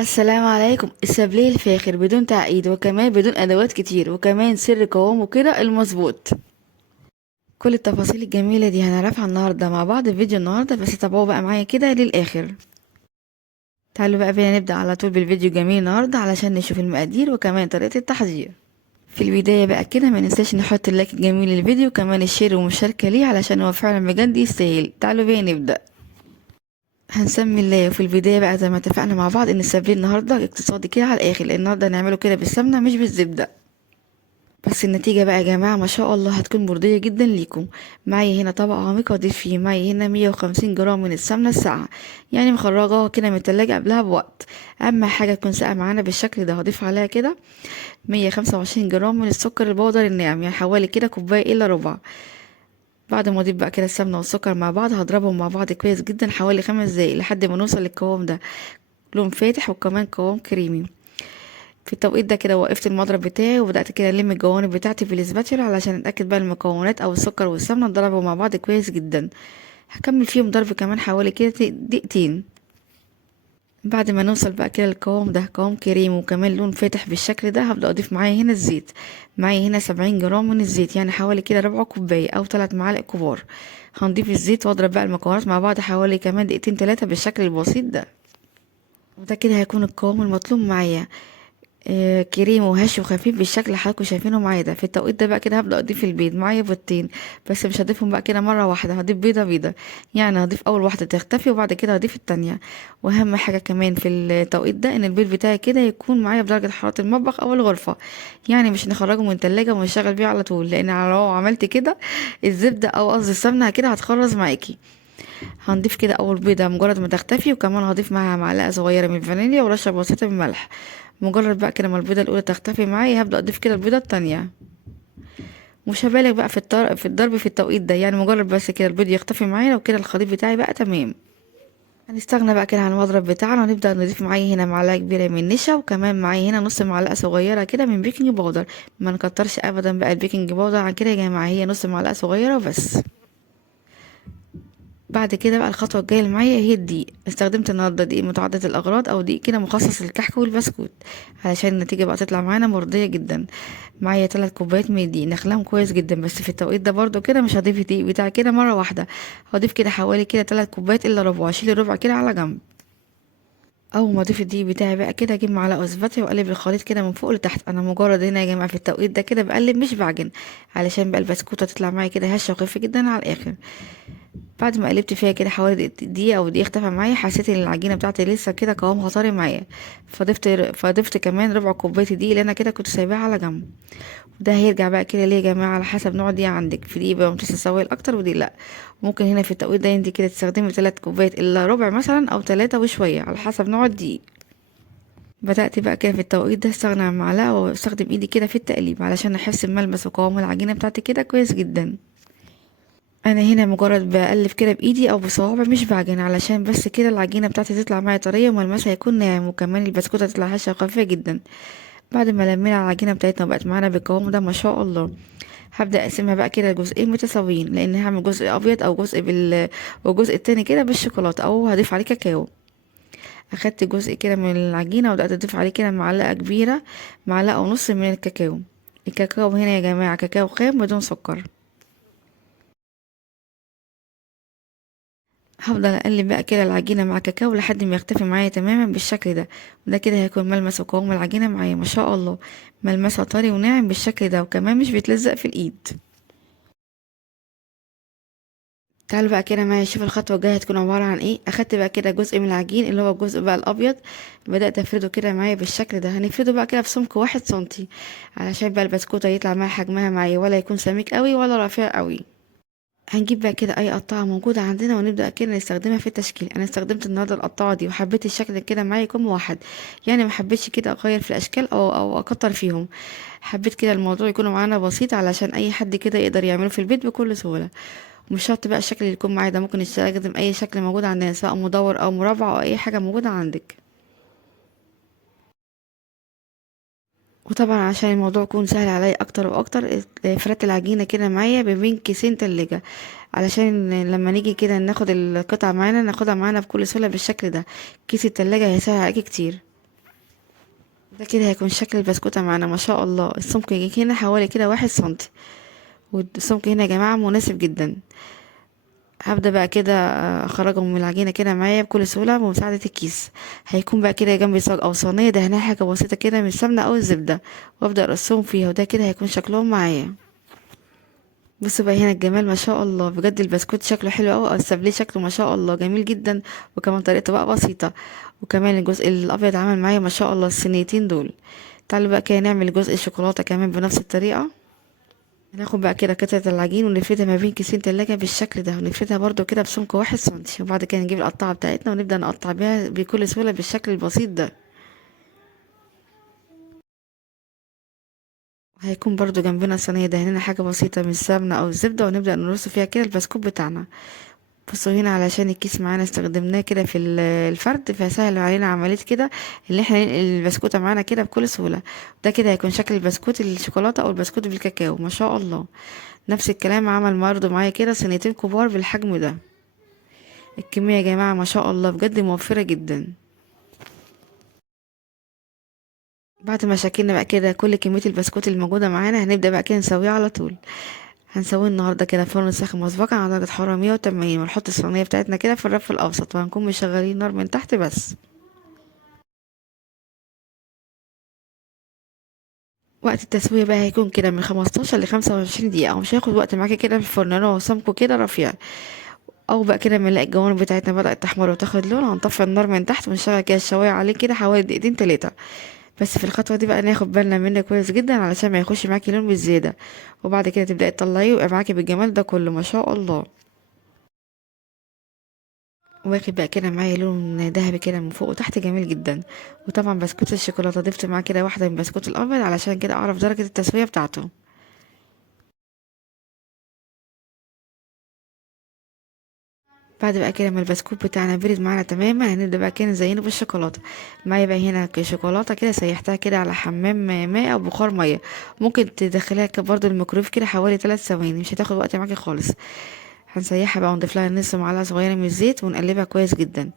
السلام عليكم. السابليه الفاخر بدون تعقيد وكمان بدون ادوات كتير وكمان سر قوامه كده المظبوط. كل التفاصيل الجميله دي هنعرفها النهارده مع بعض في فيديو النهارده، بس تابعوا بقى معايا كده للاخر. تعالوا بقى بينا نبدا على طول بالفيديو الجميل النهارده علشان نشوف المقادير وكمان طريقه التحضير. في البدايه بقى كده ما ننساش نحط اللايك الجميل للفيديو وكمان الشير والمشاركه ليه علشان هو فعلا بجد يستاهل. تعالوا بينا نبدا. هنسمي الله. وفي البداية بقى زي ما اتفقنا مع بعض ان السابليه النهاردة اقتصادي كده على الاخر، لان النهاردة هنعمله كده بالسمنة مش بالزبدة. بس النتيجة بقى يا جماعة ما شاء الله هتكون مرضية جدا ليكم. معي هنا طبق عميق اضيف فيه معي هنا 150 جرام من السمنة الساقعة، يعني مخرجاها كده من التلاجة قبلها بوقت. اهم حاجة تكون ساقعة معانا بالشكل ده. هضيف عليها كده 125 جرام من السكر البودر الناعم، يعني حوالي كده كوباية الا ربع. بعد ما اضيف بقى كده السمنة والسكر مع بعض هضربهم مع بعض كويس جدا حوالي 5 دقايق لحد ما نوصل للقوام ده، لون فاتح وكمان قوام كريمي. في التوقيت ده كده وقفت المضرب بتاعي وبدأت كده ألم الجوانب بتاعتي في الاسباتشولا علشان أتأكد بقى المكونات أو السكر والسمنة اتضربوا مع بعض كويس جدا. هكمل فيهم ضرب كمان حوالي كده دقيقتين. بعد ما نوصل بقى كده القوام ده قوام كريم وكمان لون فاتح بالشكل ده هبدأ أضيف معايا هنا الزيت. معايا هنا 70 جرام من الزيت، يعني حوالي كده ربع كوباية أو 3 معالق كبار. هنضيف الزيت واضرب بقى المكونات مع بعض حوالي كمان دقيقتين 3 بالشكل البسيط ده. وده كده هيكون القوام المطلوب معايا. كريم وهش وخفيف بالشكل اللي حضراتكم شايفينه معايا ده. في التوقيت ده بقى كده هبدأ اضيف البيض. معايا بيضتين بس مش هضيفهم بقى كده مرة واحدة، هضيف بيضة بيضة، يعني هضيف اول واحدة تختفي وبعد كده هضيف التانية. واهم حاجة كمان في التوقيت ده ان البيض بتاعي كده يكون معايا بدرجة حرارة المطبخ او الغرفة، يعني مش نخرجه من التلاجة ونشتغل بيه على طول، لان لو عملت كده الزبدة او قصدي السمنة كده هتخرز معاكي. هنضيف كده اول بيضه مجرد ما تختفي، وكمان هضيف معاها معلقه صغيره من الفانيليا ورشه بسيطه من الملح. مجرد بقى كده ما البيضه الاولى تختفي معايا هبدا اضيف كده البيضه التانية. مش هبالغ بقى في الضرب في التوقيت ده، يعني مجرد بس كده البيض يختفي معايا وكده الخليط بتاعي بقى تمام. هنستغنى بقى كده عن المضرب بتاعنا ونبدا نضيف معايا هنا معلقه كبيره من النشا وكمان معايا هنا نص معلقه صغيره كده من بيكنج باودر. ما نكترش ابدا بقى البيكنج باودر عن كده يا جماعه، هي نص معلقه صغيره بس. بعد كده بقى الخطوة الجاية اللي معايا هي الدقيق. استخدمت النهاردة دقيق متعدد الأغراض أو دقيق كده مخصص للكحك والبسكوت علشان النتيجة بقى تطلع معانا مرضية جدا. معايا 3 كوبايات من الدقيق نخلاهم كويس جدا، بس في التوقيت ده برضو كده مش هضيف الدقيق بتاعي كده مرة واحدة. هضيف كده حوالي كده 3 كوبايات إلا ربع، وأشيل الربع كده على جنب. اول ما اضيف الدقيق بتاعي بقى كده اجيب معلقه اسباتي واقلب الخليط كده من فوق لتحت. انا مجرد هنا يا جماعه في التوقيت ده كده بقلب مش بعجن، علشان بقى البسكوته تطلع معايا كده هشه وخفيفه جدا على الاخر. بعد ما قلبت فيها كده حوالي دقيقة او دقيقة اختفى معايا، حسيت ان العجينة بتاعتي لسه كده قوامها طري معايا. فضفت كمان ربع كوباية دقيق اللي انا كده كنت سايباها على جنب. وده هيرجع بقى كده ليه يا جماعة على حسب نوع دقيق عندك. في دقيق بقى ممتص السوائل اكتر ودي لا. ممكن هنا في التوقيت ده انت كده تستخدمي 3 كوبايات الا ربع مثلا او 3 وشوية على حسب نوع الدقيق. بدأت بقى كده في التوقيت ده استغنى عن معلقة واستخدم ايدي كده في التقليب علشان احس بملمس وقوام العجينة بتاعتي كده كويس جدا. انا هنا مجرد بقلب كده بايدي او بصوابع مش بعجن، علشان بس كده العجينه بتاعتي تطلع معايا طريه وملمسها يكون ناعم وكمان البسكوته تطلع هشه وخفيفه جدا. بعد ما لمينا العجينه بتاعتنا وبقت معانا بالقوام ده ما شاء الله، هبدا اقسمها بقى كده جزئين متساويين، لان هعمل جزء ابيض او جزء والجزء التاني كده بالشوكولاته او هضيف عليه كاكاو. اخدت جزء كده من العجينه وبدات اضيف عليه كده معلقه كبيره، معلقه ونص من الكاكاو. الكاكاو هنا يا جماعه كاكاو خام بدون سكر. هفضل اقلب بقى كده العجينه مع كاكاو لحد ما يختفي معايا تماما بالشكل ده. وده كده هيكون ملمس وقوام العجينه معايا ما شاء الله، ملمسها طري وناعم بالشكل ده وكمان مش بيتلزق في الايد. تعالوا بقى كده معايا شوف الخطوه الجايه هتكون عباره عن ايه. اخدت بقى كده جزء من العجين اللي هو الجزء بقى الابيض، بدات افرده كده معايا بالشكل ده. هنفرده بقى كده في سمك 1 سنتي علشان بقى البسكوته يطلع معايا حجمها معايا ولا يكون سميك قوي ولا رفيع قوي. هنجيب بقى كده اي قطعه موجوده عندنا ونبدا كده نستخدمها في التشكيل. انا استخدمت النهارده القطعه دي وحبيت الشكل كده معايا يكون موحد، يعني ما حبيتش كده اغير في الاشكال او اكتر فيهم. حبيت كده الموضوع يكون معانا بسيط علشان اي حد كده يقدر يعمله في البيت بكل سهوله. ومش شرط بقى الشكل اللي يكون معايا ده، ممكن نستخدم اي شكل موجود عندنا سواء مدور او مربع او اي حاجه موجوده عندك. وطبعا عشان الموضوع يكون سهل عليا اكتر واكتر فردت العجينه كده معايا بين كيسين تلاجة، علشان لما نيجي كده ناخد القطعه معانا ناخدها معانا بكل سهوله بالشكل ده. كيس التلاجة هيسهل عليكي كتير. ده كده هيكون شكل البسكوتة معانا ما شاء الله. السمك يجي هنا حوالي كده 1 سنتي، والسمك هنا يا جماعة مناسب جدا. هبدأ بقى كده اخرجهم من العجينة كده معايا بكل سهولة بمساعدة الكيس. هيكون بقى كده جنبي صاج او صينية دهنها حاجة بسيطة كده من السمنة او الزبدة، وابدأ ارصهم فيها، وده كده هيكون شكلهم معايا. بصوا بقى هنا الجمال ما شاء الله، بجد البسكوت شكله حلو قوي، او السابليه شكله ما شاء الله جميل جدا، وكمان طريقته بقى بسيطة. وكمان الجزء الابيض عمل معايا ما شاء الله الصينيتين دول. تعالوا بقى كده نعمل جزء الشوكولاتة كمان بنفس الطريقة. هناخد بقى كده قطعة العجين ونفردها ما بين كيسين تلاجة بالشكل ده، ونفردها برضو كده بسمك 1 سنتي، وبعد كده نجيب القطعة بتاعتنا ونبدأ نقطع بيها بكل سهولة بالشكل البسيط ده. هيكون برضو جنبنا صينية دهننا حاجة بسيطة من السمنة أو الزبدة، ونبدأ نرص فيها كده البسكوت بتاعنا. بصوا هنا علشان الكيس معانا استخدمناه كده في الفرد، فسهل علينا عملية كده اللي احنا ننقل البسكوتة معانا كده بكل سهولة. ده كده هيكون شكل البسكوت الشوكولاتة أو البسكوت بالكاكاو ما شاء الله. نفس الكلام عمل برضه معايا كده صينيتين كبار بالحجم ده. الكمية يا جماعة ما شاء الله بجد موفرة جدا. بعد ما شكلنا بقى كده كل كمية البسكوت الموجودة معانا، هنبدأ بقى كده نسويه على طول. هنسويه النهارده كده في فرن ساخن مسبقا على درجة حرارة 180، ونحط الصينية بتاعتنا كده في الرف الأوسط، وهنكون مشغلين النار من تحت بس. وقت التسوية بقى هيكون كده من 15 ل25 دقيقة، ومش هياخد وقت معاكي كده في الفرن لو سمكه كده رفيع. أو بقى كده بنلاقي الجوانب بتاعتنا بدأت تحمر وتاخد لون، هنطفي النار من تحت ونشغل كده الشواية عليه كده حوالي دقيقتين 3. بس في الخطوة دي بقى ناخد بالنا منه كويس جدا علشان ما يخش معاكي لون بالزيادة. وبعد كده تبدأي تطلعيه ويبقى معاكي بالجمال ده كله ما شاء الله. واخد بقى كده معايا لون ذهبي كده من فوق وتحت جميل جدا. وطبعا بسكوت الشوكولاتة ضفت معاه كده واحدة من بسكوت الأبيض علشان كده أعرف درجة التسوية بتاعته. بعد بقى كده ما البسكوت بتاعنا برد معانا تماما، هنبدأ بقى كده نزينه بالشوكولاتة. معايا بقى هنا شوكولاتة كده سيحتها كده على حمام ماء أو بخار مية. ممكن تدخليها برضه الميكرويف كده حوالي 3 ثواني، مش هتاخد وقت معاكي خالص. هنسيحها بقى ونضيف لها نص معلقة صغيرة من الزيت ونقلبها كويس جدا.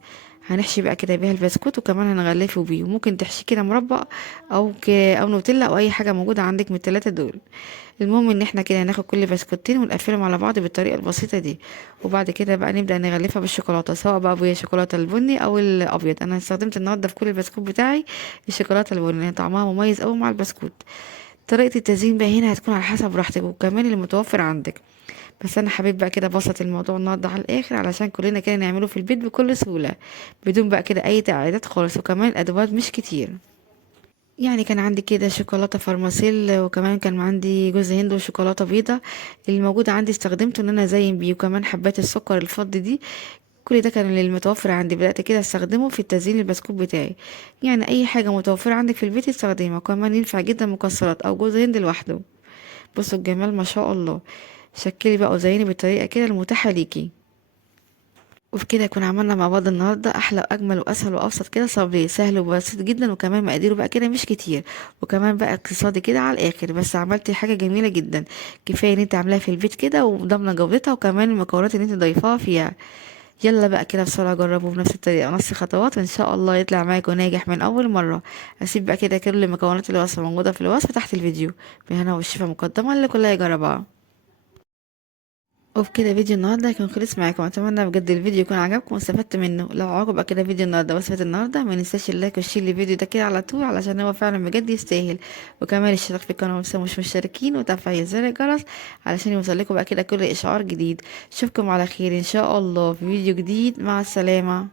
هنحشي بقى كده بيها البسكوت، وكمان هنغلفه بيه، وممكن تحشي كده مربى او نوتيلا او اي حاجه موجوده عندك من الثلاثه دول. المهم ان احنا كده هناخد كل بسكوتين ونقفلهم على بعض بالطريقه البسيطه دي. وبعد كده بقى نبدا نغلفها بالشوكولاته، سواء بقى بهي شوكولاته البني او الابيض. انا استخدمت النهارده في كل البسكوت بتاعي الشوكولاته البني، طعمها مميز قوي مع البسكوت. طريقه التزيين بقى هنا هتكون على حسب راحتك وكمان اللي متوفر عندك. بس انا حبيت بقى كده ابسط الموضوع النهارده على الاخر علشان كلنا كده نعمله في البيت بكل سهوله، بدون بقى كده اي تعقيدات خالص، وكمان الادوات مش كتير. يعني كان عندي كده شوكولاته فارماسيل، وكمان كان عندي جوز هند وشوكولاته بيضه. اللي موجود عندي استخدمته ان انا ازين بيه، وكمان حبات السكر الفضي دي. كل ده كان اللي المتوفر عندي، بدأت كده استخدمه في التزيين البسكوت بتاعي. يعني اي حاجه متوفره عندك في البيت استخدمها، وكمان ينفع جدا مكسرات او جوز هند لوحده. بصوا الجمال ما شاء الله. شكلي بقى وزيني بالطريقة كده المتاحة ليكي. وبكده يكون عملنا مع بعض النهاردة أحلى وأجمل وأسهل وأبسط كده صابري، سهل وبسيط جدا، وكمان مقاديره بقى كده مش كتير، وكمان بقى اقتصادي كده على الآخر. بس عملت حاجة جميلة جدا، كفاية ان انت عاملاها في البيت كده وضامنة جودتها، وكمان المكونات اللي انت ضايفاها فيها. يلا بقى كده بسرعة جربوا بنفس الطريقة نفس الخطوات، وإن شاء الله يطلع معاكم ناجح من أول مرة. أسيب بقى كده كل مكونات الوصفة موجودة في الوصف تحت الفيديو، بالهنا والشفا مقدما اللي كلها يجربها. وبكده فيديو النهارده هيكون خلص معاكم. اتمنى بجد الفيديو يكون عجبكم واستفدت منه. لو عجبك كده فيديو النهارده وصفه النهارده، ما ننساش اللايك والشير للفيديو ده كده على طول، علشان هو فعلا بجد يستاهل. وكمان الاشتراك في القناه لسه مش مشتركين، وتفعيل زر الجرس علشان يوصلكوا بقى كده كل اشعار جديد. اشوفكم على خير ان شاء الله في فيديو جديد. مع السلامه.